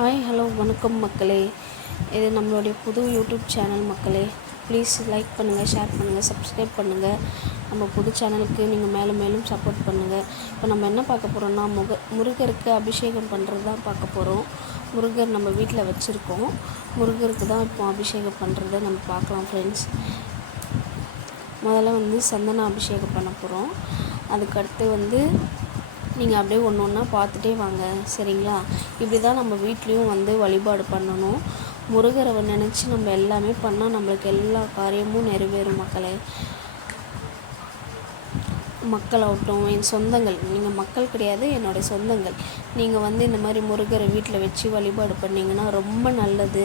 Hi hello வணக்கம் மக்களே. இது நம்மளுடைய புது யூடியூப் சேனல் மக்களே. ப்ளீஸ் லைக் பண்ணுங்கள் ஷேர் பண்ணுங்கள் சப்ஸ்கிரைப் பண்ணுங்கள் நம்ம புது சேனலுக்கு நீங்கள் மேலும் மேலும் சப்போர்ட் பண்ணுங்கள் இப்போ நம்ம என்ன பார்க்க போகிறோம்னா முக முருகருக்கு அபிஷேகம் பண்ணுறது தான் பார்க்க போகிறோம் முருகர் நம்ம வீட்டில் வச்சுருக்கோம். முருகருக்கு தான் இப்போ அபிஷேகம் பண்ணுறத நம்ம பார்க்கலாம் ஃப்ரெண்ட்ஸ் முதல்ல வந்து சந்தன அபிஷேகம் பண்ண போகிறோம் அதுக்கடுத்து வந்து நீங்கள் அப்படியே ஒன்று ஒன்றா பார்த்துட்டே வாங்க சரிங்களா? இப்படி தான் நம்ம வீட்லேயும் வந்து வழிபாடு பண்ணணும். முருகரை நினச்சி நம்ம எல்லாமே பண்ணால் நம்மளுக்கு எல்லா காரியமும் நிறைவேறும் மக்களே. மக்களாகட்டும் என் சொந்தங்கள். நீங்கள் மக்கள் கிடையாது என்னுடைய சொந்தங்கள். நீங்கள் வந்து இந்த மாதிரி முருகரை வீட்டில் வச்சு வழிபாடு பண்ணிங்கன்னா ரொம்ப நல்லது.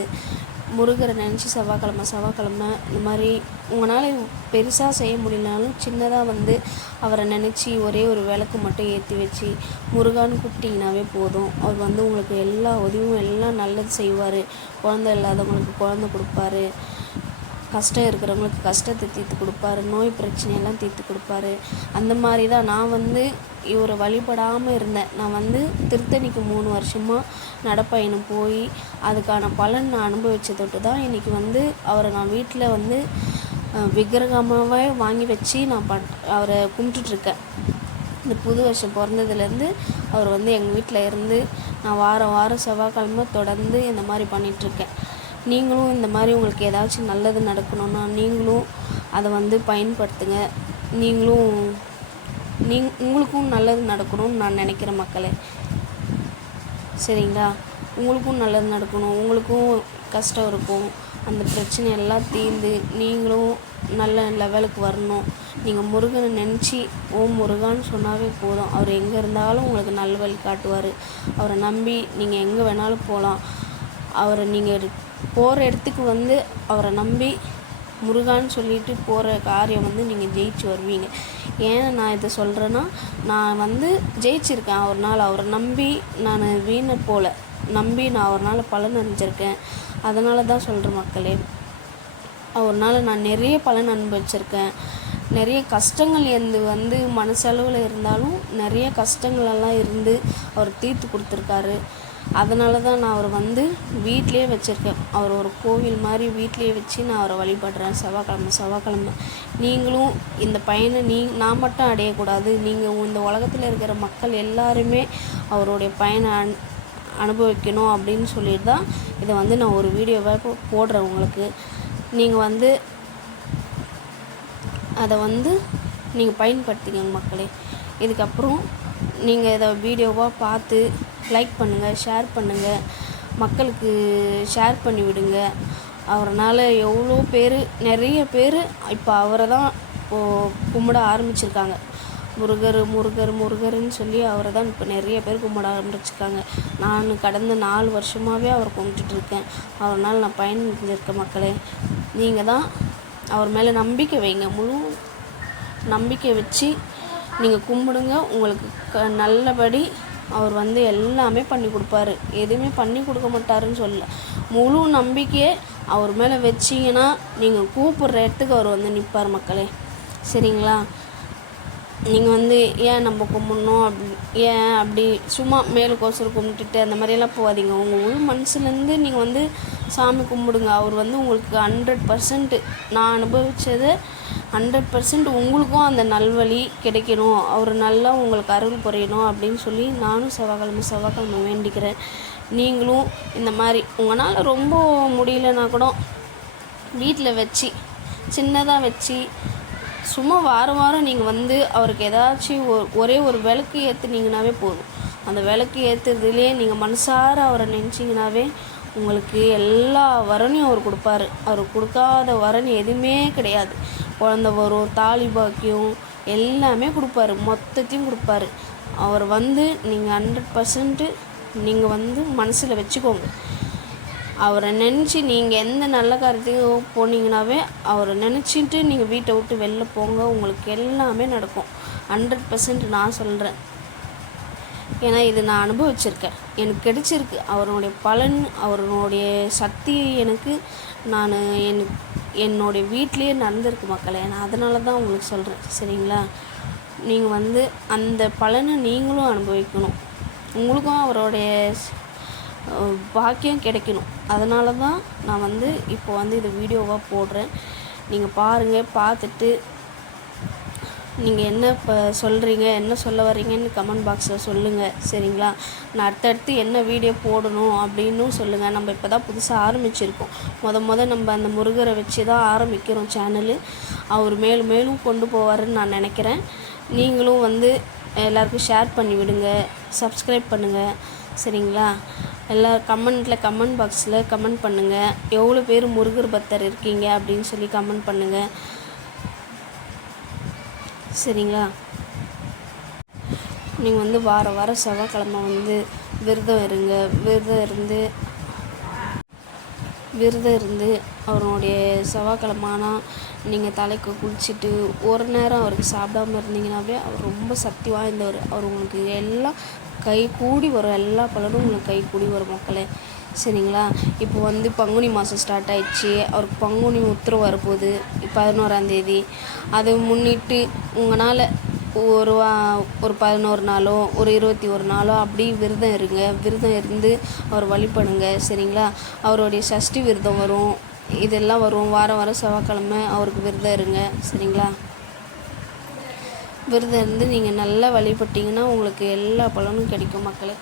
முருகரை நினச்சி செவ்வாய்க்கிழமை செவ்வாய்க்கிழமை இந்த மாதிரி உங்களால் பெருசாக செய்ய முடியலனாலும் சின்னதாக வந்து அவரை நினச்சி ஒரே ஒரு விளக்கு மட்டும் ஏற்றி வச்சு முருகான்னு கூப்பிட்டிங்கனாவே போதும். அவர் வந்து உங்களுக்கு எல்லா உதவியும் எல்லாம் நல்லது செய்வார். குழந்த இல்லாதவங்களுக்கு குழந்த கொடுப்பாரு. கஷ்டம் இருக்கிறவங்களுக்கு கஷ்டத்தை தீர்த்து கொடுப்பாரு நோய் பிரச்சனையெல்லாம் தீர்த்து கொடுப்பாரு. அந்த மாதிரி தான் நான் வந்து இவரை வழிபடாமல் இருந்தேன். நான் வந்து திருத்தணிக்கு மூணு வருஷமாக நடப்பயணம் போய் அதுக்கான பலன் நான் அனுபவித்த தொட்டு தான் இன்றைக்கி வந்து அவரை நான் வீட்டில் வந்து விக்கிரகமாகவே வாங்கி வச்சு நான் பண் அவரை கும்பிட்டுட்ருக்கேன். இந்த புது வருஷம் பிறந்ததுலேருந்து அவர் வந்து எங்கள் வீட்டில் இருந்து நான் வாரம் வாரம் செவ்வாய்க்கிழமை தொடர்ந்து இந்த மாதிரி பண்ணிகிட்ருக்கேன் நீங்களும் இந்த மாதிரி உங்களுக்கு ஏதாச்சும் நல்லது நடக்கணும்னா நீங்களும் அதை வந்து பயன்படுத்துங்க. நீங்களும் நீங் உங்களுக்கும் நல்லது நடக்கணும்னு நான் நினைக்கிற மக்களே. சரிங்களா? உங்களுக்கும் நல்லது நடக்கணும். உங்களுக்கும் கஷ்டம் இருக்கும். அந்த பிரச்சனை எல்லாம் தீர்ந்து நீங்களும் நல்ல லெவலுக்கு வரணும். நீங்கள் முருகனை நினச்சி ஓம் முருகான்னு சொன்னாவே போதும். அவர் எங்கே இருந்தாலும் உங்களுக்கு நல்ல வழி காட்டுவார். அவரை நம்பி நீங்கள் எங்கே வேணாலும் போகலாம் அவரை நீங்கள் போகிற இடத்துக்கு வந்து அவரை நம்பி முருகான்னு சொல்லிட்டு போகிற காரியம் வந்து நீங்கள் ஜெயிச்சு வருவீங்க. ஏன் நான் இதை சொல்கிறேன்னா நான் வந்து ஜெயிச்சிருக்கேன். ஒரு நாள் அவரை நம்பி நான் வீணை போல. நம்பி நான் ஒரு நாள் பலன் அடைஞ்சிருக்கேன். அதனால தான் சொல்கிறேன் மக்களே. அவர்னால நான் நிறைய பலன் அனுபவிச்சிருக்கேன். நிறைய கஷ்டங்கள் இருந்து வந்து மனசளவில் இருந்தாலும் நிறைய கஷ்டங்களெல்லாம் இருந்து அவர் தீர்த்து கொடுத்துருக்காரு. அதனால தான் நான் அவரை வந்து வீட்டிலே வச்சுருக்கேன். அவர் ஒரு கோவில் மாதிரி வீட்டிலே வச்சு நான் அவரை வழிபடுறேன். செவ்வாய்க்கிழமை செவ்வாய்க்கிழமை. நீங்களும் இந்த பயனை நீ நான் மட்டும் அடையக்கூடாது. நீங்கள் இந்த உலகத்தில் இருக்கிற மக்கள் எல்லாருமே அவருடைய பயனை அன் அனுபவிக்கணும் அப்படின்னு சொல்லிட்டு தான் இதை வந்து நான் ஒரு வீடியோவாக போ- போடுறேன் உங்களுக்கு. நீங்கள் வந்து அதை வந்து நீங்கள் பயன்படுத்திக்கங்க மக்களே. இதுக்கப்புறம் நீங்கள் இதை வீடியோவாக பார்த்து லைக் பண்ணுங்கள் ஷேர் பண்ணுங்கள் மக்களுக்கு ஷேர் பண்ணி விடுங்க. அவரனால் எவ்வளோ பேர் நிறைய பேர் இப்போ அவரை தான் இப்போது கும்பிட ஆரம்பிச்சிருக்காங்க. முருகர் முருகர் முருகர்னு சொல்லி அவரை தான் இப்போ நிறைய பேர் கும்பிட ஆரம்பிச்சிருக்காங்க. நான் கடந்த நாலு வருஷமாகவே அவரை கும்பிட்டுட்டு இருக்கேன். அவரால் நான் பயன்படுத்தியிருக்கேன் மக்களே நீங்கள் தான் அவர் மேலே நம்பிக்கை வைங்க. முழு நம்பிக்கை வச்சு நீங்கள் கும்பிடுங்க. உங்களுக்கு க நல்லபடி அவர் வந்து எல்லாமே பண்ணி கொடுப்பாரு. எதுவுமே பண்ணி கொடுக்க மாட்டாருன்னு சொல்ல முழு நம்பிக்கையே அவர் மேலே வச்சிங்கன்னா நீங்கள் கூப்பிட்ற இடத்துக்கு அவர் வந்து நிற்பார் மக்களே. சரிங்களா? நீங்கள் வந்து ஏன் நம்ம கும்பிட்ணும் அப்படி ஏன் அப்படி சும்மா மேலுக்கோசரம் கும்பிட்டுட்டு அந்த மாதிரியெல்லாம் போகாதீங்க. உங்கள் உள் மனசுலேருந்து நீங்கள் வந்து சாமி கும்பிடுங்க. அவர் வந்து உங்களுக்கு ஹண்ட்ரட் பர்சன்ட்டு நான் அனுபவித்ததை ஹண்ட்ரட் பர்சன்ட் உங்களுக்கும் அந்த நல்வழி கிடைக்கணும். அவர் நல்லா உங்களுக்கு அருள் புரியணும் அப்படின்னு சொல்லி நானும் செவ்வாய்க்கிழமை செவ்வாய்க்கிழமை வேண்டிக்கிறேன். நீங்களும் இந்த மாதிரி உங்களால் ரொம்ப முடியலனா கூட வீட்டில் வச்சு சின்னதாக வச்சு சும்மா வாரம் வாரம் நீங்கள் வந்து அவருக்கு ஏதாச்சும் ஒ- ஒரே ஒரு விளக்கு ஏற்றுனீங்கனாவே போதும். அந்த விளக்கு ஏற்றுறதுலேயே நீங்கள் மனசார அவரை நினச்சிங்கனாவே உங்களுக்கு எல்லா வரனையும் அவர் கொடுப்பாரு. அவர் கொடுக்காத வரன் எதுவுமே கிடையாது. குழந்த வரும் தாலி பாக்கியம் எல்லாமே கொடுப்பாரு மொத்தத்தையும் கொடுப்பாரு. அவர் வந்து நீங்கள் ஹண்ட்ரட் பர்சன்ட்டு நீங்கள் வந்து மனசில் வச்சுக்கோங்க. அவரை நினச்சி நீங்கள் எந்த நல்ல காரியத்துக்கு போனீங்கனாவே அவரை நினச்சிட்டு நீங்கள் வீட்டை விட்டு வெளில போங்க உங்களுக்கு எல்லாமே நடக்கும். ஹண்ட்ரட் பர்சன்ட் நான் சொல்கிறேன் ஏன்னா இது நான் அனுபவிச்சிருக்கேன். எனக்கு கிடைச்சிருக்கு. அவருடைய பலன் அவருடைய சக்தி எனக்கு நான் எனக்கு என்னுடைய வீட்டிலேயே நடந்திருக்கு மக்களே. நான் அதனால தான் உங்களுக்கு சொல்கிறேன் சரிங்களா? நீங்கள் வந்து அந்த பலனை நீங்களும் அனுபவிக்கணும். உங்களுக்கும் அவருடைய பாக்கியம் கிடைக்கணும். அதனால தான் நான் வந்து இப்போ வந்து இதை வீடியோவாக போடுறேன். நீங்கள் பாருங்கள் பார்த்துட்டு நீங்கள் என்ன இப்போ சொல்கிறீங்க என்ன சொல்ல வர்றீங்கன்னு கமெண்ட் பாக்ஸில் சொல்லுங்கள் சரிங்களா? நான் அடுத்தடுத்து என்ன வீடியோ போடணும் அப்படின்னும் சொல்லுங்கள் நம்ம இப்போ தான் புதுசாக ஆரம்பிச்சிருக்கோம். முத முத நம்ம அந்த முருகரை வச்சு தான் ஆரம்பிக்கிறோம் சேனலு அவர் மேலும் மேலும் கொண்டு போவாருன்னு நான் நினைக்கிறேன். நீங்களும் வந்து எல்லாருக்கும் ஷேர் பண்ணி விடுங்க சப்ஸ்கிரைப் பண்ணுங்கள் சரிங்களா? எல்லா கமெண்ட்டில் கமெண்ட் பாக்ஸில் கமெண்ட் பண்ணுங்கள் எவ்வளோ பேர் முருகர் பக்தர் இருக்கீங்க அப்படின்னு சொல்லி கமெண்ட் பண்ணுங்கள் சரிங்களா? நீங்கள் வந்து வார வாரம் செவ்வாய்க்கிழமை வந்து விரதம் இருங்க. விரதம் இருந்து விரதம் இருந்து அவருடைய செவ்வாய்க்கிழமானா நீங்கள் தலைக்கு குளிச்சுட்டு ஒரு நேரம் அவருக்கு சாப்பிடாம இருந்தீங்கன்னாவே அவர் ரொம்ப சக்தி வாய்ந்தவர். அவர் உங்களுக்கு எல்லாம் கை கூடி வரும். எல்லா பலரும் உங்களுக்கு கை கூடி வரும் மக்களே. சரிங்களா? இப்போ வந்து பங்குனி மாதம் ஸ்டார்ட் ஆயிடுச்சு. அவருக்கு பங்குனி உத்திரம் வரப்போகுது. பதினோராந்தேதி அதை முன்னிட்டு உங்களால் ஒரு வா- ஒரு பதினோரு நாளோ ஒரு இருபத்தி ஒரு நாளோ அப்படி விரதம் இருங்க. விரதம் இருந்து அவர் வழிபடுங்க. சரிங்களா? அவருடைய சஷ்டி விரதம் வரும். இதெல்லாம் வரும். வாரம் வாரம் செவ்வாய்க்கிழமை அவருக்கு விரதம் இருங்க. சரிங்களா? விரதம் இருந்து நீங்கள் நல்லா வழிபட்டிங்கன்னா உங்களுக்கு எல்லா பலனும் கிடைக்கும் மக்களே.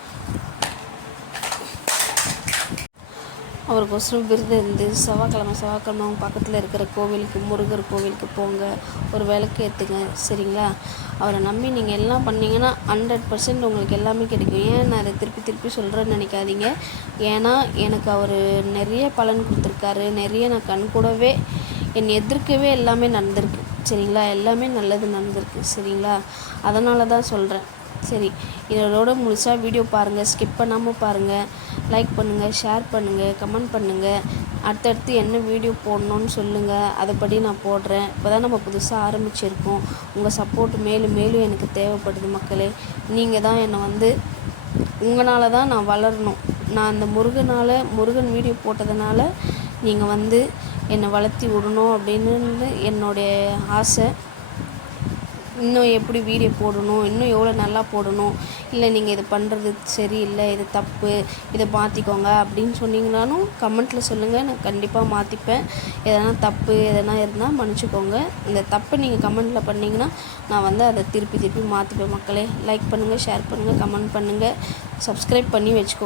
அவருக்கோசரம் விருது இருந்து செவ்வாய்க்கிழமை செவ்வாய்க்கிழமை அவங்க பக்கத்தில் இருக்கிற கோவிலுக்கு முருகர் கோவிலுக்கு போங்க. ஒரு விளக்கு ஏற்றுங்க சரிங்களா? அவரை நம்பி நீங்கள் எல்லாம் பண்ணிங்கன்னா ஹண்ட்ரட் பர்சன்ட் உங்களுக்கு எல்லாமே கிடைக்கும். ஏன் நான் அதை திருப்பி திருப்பி சொல்கிறேன்னு நினைக்காதீங்க. ஏன்னா எனக்கு அவர் நிறைய பலன் கொடுத்துருக்காரு. நிறைய நான் கண் கூடவே என் எதிர்க்கவே எல்லாமே நடந்திருக்கு. சரிங்களா? எல்லாமே நல்லது நடந்திருக்கு. சரிங்களா? அதனால தான் சொல்கிறேன் சரி இதோட முழுசாக வீடியோ பாருங்கள் ஸ்கிப் பண்ணாமல் பாருங்கள் லைக் பண்ணுங்கள் ஷேர் பண்ணுங்கள் கமெண்ட் பண்ணுங்கள் அடுத்தடுத்து என்ன வீடியோ போடணும்னு சொல்லுங்கள் அதைப்படி நான் போடுறேன். இப்போ தான் நம்ம புதுசாக ஆரம்பிச்சிருக்கோம். உங்கள் சப்போர்ட் மேலும் மேலும் எனக்கு தேவைப்படுது மக்களே. நீங்கள் தான் என்னை வந்து உங்களால் தான் நான் வளரணும். நான் அந்த முருகனால் முருகன் வீடியோ போட்டதுனால நீங்கள் வந்து என்னை வளர்த்தி விடணும் அப்படின்னு என்னுடைய ஆசை. இன்னும் எப்படி வீடியோ போடணும்? இன்னும் எவ்வளோ நல்லா போடணும்? இல்லை நீங்கள் இது பண்ணுறது சரியில்லை இது தப்பு இதை மாற்றிக்கோங்க அப்படின்னு சொன்னீங்கனாலும் கமெண்ட்டில் சொல்லுங்கள் நான் கண்டிப்பாக மாற்றிப்பேன் எதனா தப்பு எதனா இருந்தால் மன்னிச்சிக்கோங்க. இந்த தப்பு நீங்கள் கமெண்ட்டில் பண்ணிங்கன்னா நான் வந்து அதை திருப்பி திருப்பி மாற்றிப்பேன் மக்களே லைக் பண்ணுங்கள் ஷேர் பண்ணுங்கள் கமெண்ட் பண்ணுங்கள் சப்ஸ்கிரைப் பண்ணி வச்சுக்கோங்க.